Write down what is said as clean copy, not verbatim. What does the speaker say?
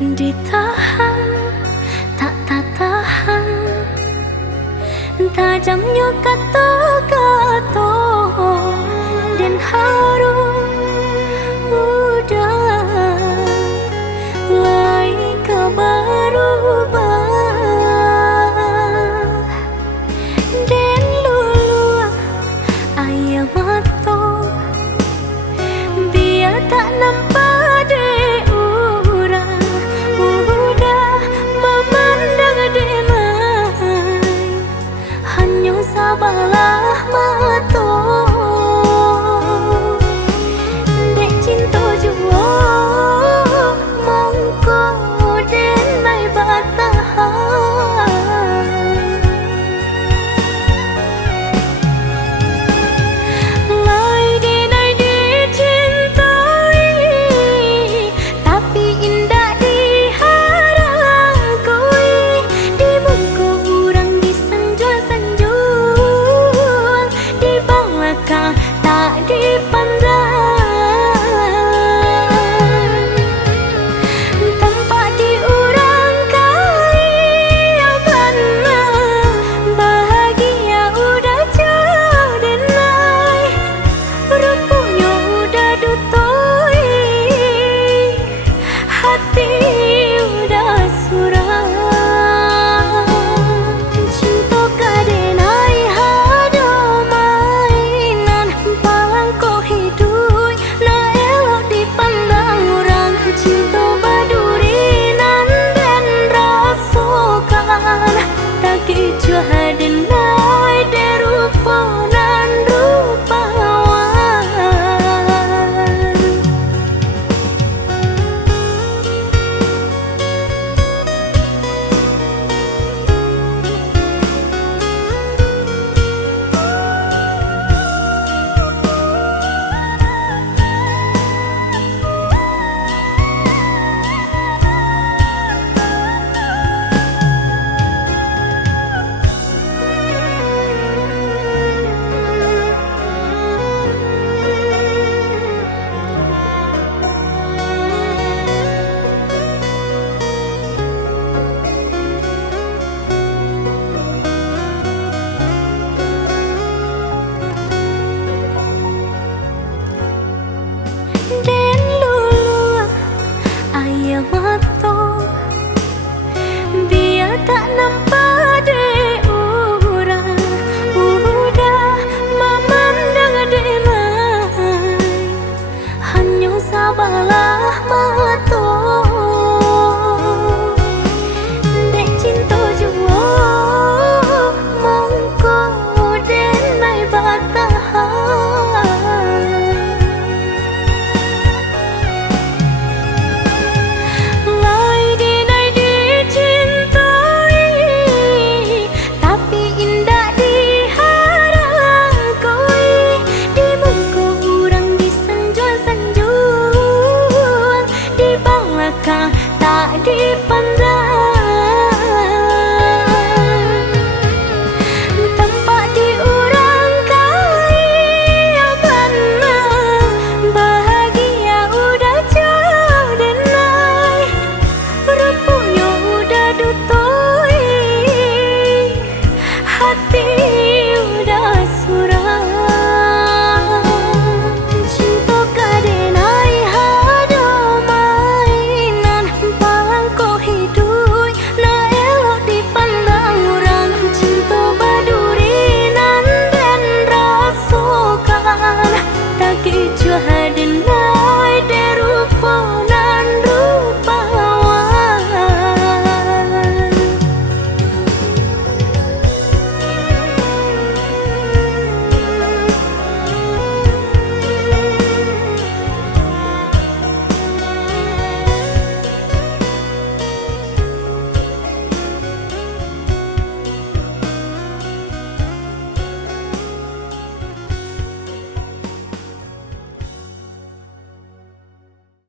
Ditahan, tak tahan, tajamnya kata-kata dan harum udah lai keberubah dan lulu ayam mata biar tak nampak de urang udah memandang denai hanya sabalah mata dek cinta jua mongko denai batahan lai denai dicintai tapi indah diharapui di muka orang disanjung-sanjung di belakang tak dipandang tempat diurang kaya mana bahagia udah jauh denai rupanya udah dutoi hati udah surang cinta kadenai hado mainan palang ko hidup na elok dipandang orang cinta badurinan dan rasakan tak kecuali hadenai derupa nan rupawan. Dan lulu ayam mata biar tak nampak de orang udah memandang denai hanya sabalah mata dek cinta jua mongko denai batahan lai denai dicintai tapi indah diharapui di muka orang disanjung-sanjung di belakang tak dipandang